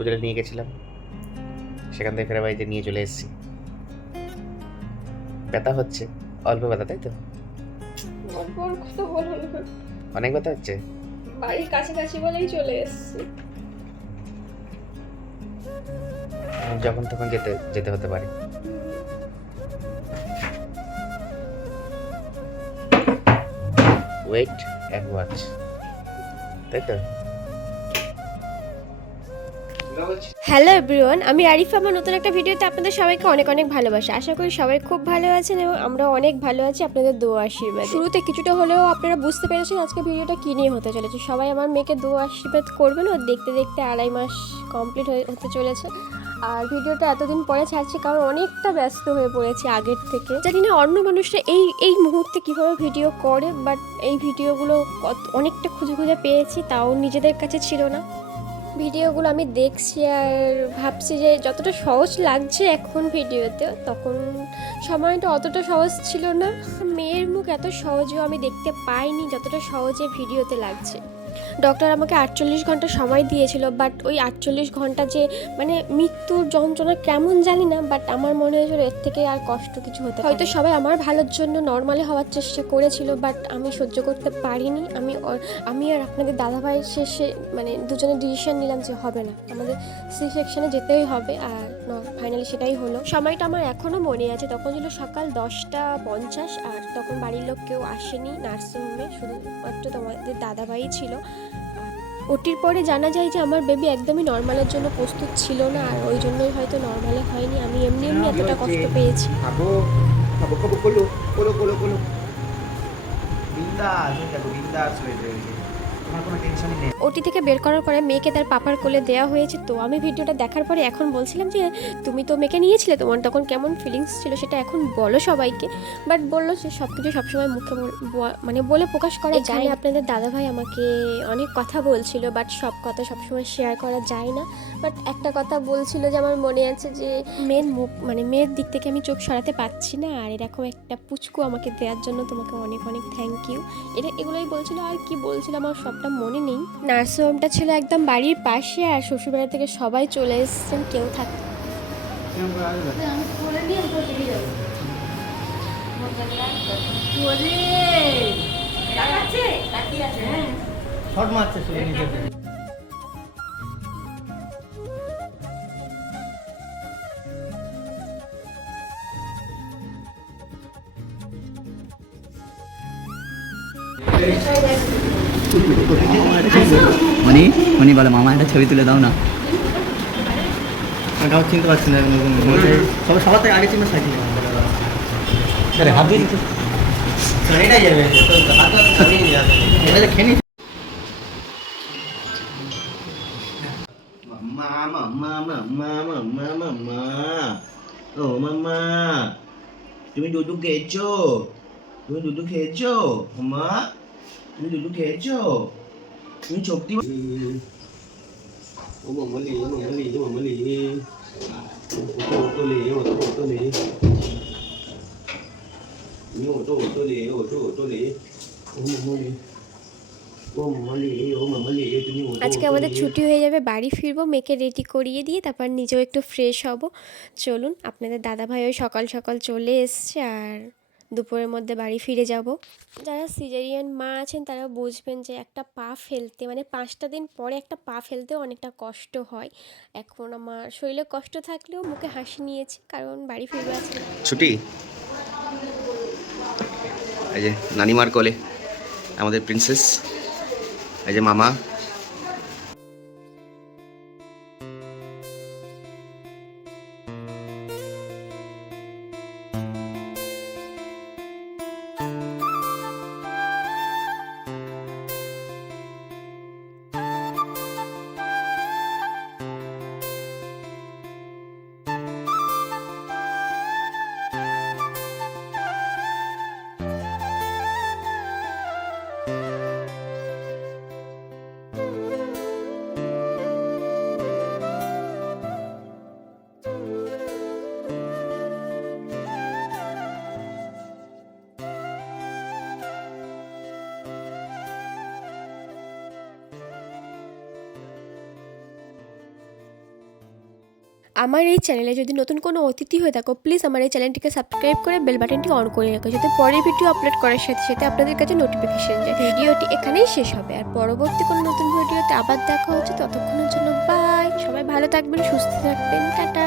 হসপিটালে নিয়ে গেছিলাম, সেখান থেকে ফেরা বাড়িতে নিয়ে চলে এসেছি। ব্যথা হচ্ছে, অল্প ব্যথা, তাই তো? অল্প ওর কথা বলো না, অনেক ব্যথা হচ্ছে। বাড়ির কাছাকাছি বলেই চলে এসেছি। যখন তখন যেতে যেতে হতে পারে। ওয়েট অ্যান্ড ওয়াচ, তাই তো? হ্যালো এভরিওয়ান, আমি আরিফা। আমার নতুন একটা ভিডিওতে আপনাদের সবাইকে অনেক অনেক ভালোবাসা। আশা করি সবাই খুব ভালো আছেন এবং আমরা অনেক ভালো আছি আপনাদের দোয়া আশীর্বাদ। শুরুতে কিছুটা হলেও আপনারা বুঝতে পেরেছেন আজকে ভিডিওটা কী নিয়ে হতে চলেছে। সবাই আমার মেয়েকে দোয়া আশীর্বাদ করবেন। ও দেখতে দেখতে 2.5 মাস কমপ্লিট হতে চলেছে। আর ভিডিওটা এতদিন পরে ছাড়ছি কারণ অনেকটা ব্যস্ত হয়ে পড়েছি আগের থেকে। জানি না অন্য মানুষরা এই মুহূর্তে কীভাবে ভিডিও করে, বাট এই ভিডিওগুলো অনেকটা খুঁজে খুঁজে পেয়েছি, তাও নিজেদের কাছে ছিল না। ভিডিওগুলো আমি দেখছি আর ভাবছি যে যতটা সহজ লাগছে এখন ভিডিওতে, তখন সময়টা অতটা সহজ ছিল না। মেয়ের মুখ এত সহজেও আমি দেখতে পাইনি যতটা সহজে ভিডিওতে লাগছে। ডক্টর আমাকে 48 ঘন্টা সময় দিয়েছিল, বাট ওই 48 ঘন্টা যে মানে মৃত্যুর যন্ত্রণা কেমন জানি না, বাট আমার মনে হয়েছিল এর থেকে আর কষ্ট কিছু হতে হয়তো সবাই আমার ভালোর জন্য নর্মালি হওয়ার চেষ্টা করেছিল, বাট আমি সহ্য করতে পারিনি। আমি আর আপনাদের দাদাভাই শেষে মানে দুজনে ডিসিশন নিলাম যে হবে না, আমাদের সি সেকশনে যেতেই হবে। আর ফাইনালি সেটাই হলো। সময়টা আমার এখনও মনে আছে, তখন ছিল সকাল 10:50 আর তখন বাড়ির লোক কেউ আসেনি নার্সিংহোমে, শুধুমাত্র তোমাদের দাদাভাই ছিল। ওটির পরে জানা যায় যে আমার বেবি একদমই নর্মালের জন্য প্রস্তুত ছিল না, আর ওই জন্যই হয়তো নর্মালে হয়নি। আমি এমনি এতটা কষ্ট পেয়েছি। খাবো খাবো খাবো, কোলো কোলো কোলো কোলো, বিন্দাস হয়ে যাবো, বিন্দাস হয়ে যাবে, তোমার কোনো টেনশনই নেই। ওটি থেকে বের করার পরে মেয়েকে তার পাপার কোলে দেওয়া হয়েছে। তো আমি ভিডিওটা দেখার পরে এখন বলছিলাম যে তুমি তো মেয়েকে নিয়েছিলে, তোমার তখন কেমন ফিলিংস ছিল সেটা এখন বলো সবাইকে। বাট বললো যে সব কিছু সবসময় মুখে মানে বলে প্রকাশ করা যায় না। আপনাদের দাদাভাই আমাকে অনেক কথা বলছিল, বাট সব কথা সবসময় শেয়ার করা যায় না। বাট একটা কথা বলছিল যে আমার মনে আছে যে মেয়ের মুখ মানে মেয়ের দিক থেকে আমি চোখ সরাতে পারছি না, আর এরকম একটা পুচকু আমাকে দেওয়ার জন্য তোমাকে অনেক অনেক থ্যাংক ইউ। এগুলোই বলছিল, আর কি বলছিল আমার সবটা মনে নেই। নার্সিংহোমটা ছিল একদম বাড়ির পাশে, আর শ্বশুরবাড়ি থেকে সবাই চলে এসেছেন, কেউ থাকতে শর্ট মারছে শুধু নিজে। মনি মনি বলো মামা একটা ছবি তুলে দাও না। কাউ চিনতে পারছি না, সবার থেকে আগে চিনতে সাইকেল হাত দিয়ে দিতে এটাই যাবে, এটা খেয়ে মামা মামা মামা মামা মামা, ও মামা তুমি দুধু খেয়েছো? তুমি দুধু খেয়েছো মামা? তুমি দুধু খেয়েছো? তুমি শক্তি ও মামালি মামালি মামালি, ও তোলে ও তোলে, ও তোলে ও তোলে, ও মামালি ও মামালি ও মামালি, তুমি আজকে আমাদের ছুটি হয়ে যাবে, বাড়ি ফিরবো, মেয়েকে রেডি করিয়ে দিয়ে তারপর নিজেও একটু ফ্রেশ হব। চলুন, আপনাদের দাদাভাই ওই সকাল সকাল চলে এসছে, আর দুপুরের মধ্যে বাড়ি ফিরে যাব। যারা সিজারিয়ান মা আছেন তারা বুঝবেন যে একটা পা ফেলতে মানে 5টা দিন পরে একটা পা ফেলতেও অনেকটা কষ্ট হয়। এখন আমার শরীরে কষ্ট থাকলেও মুখে হাসি নিয়েছি, কারণ বাড়ি ফিরবে আজকে। ছুটি, এই যে নানিমার কোলে আমাদের প্রিন্সেস, এই যে মামা। আমার এই চ্যানেলে যদি নতুন কোনো অতিথি হয়ে থাকো, প্লিজ আমার এই চ্যানেলটিকে সাবস্ক্রাইব করে বেল বাটনটি অন করে রাখো, যাতে পরের ভিডিও আপলোড করার সাথে সাথে আপনাদের কাছে নোটিফিকেশন যায়। ভিডিওটি এখানেই শেষ হবে, আর পরবর্তী কোনো নতুন ভিডিওতে আবার দেখা হচ্ছে। ততক্ষণের জন্য বাই। সবাই ভালো থাকবেন, সুস্থ থাকবেন, টাটা।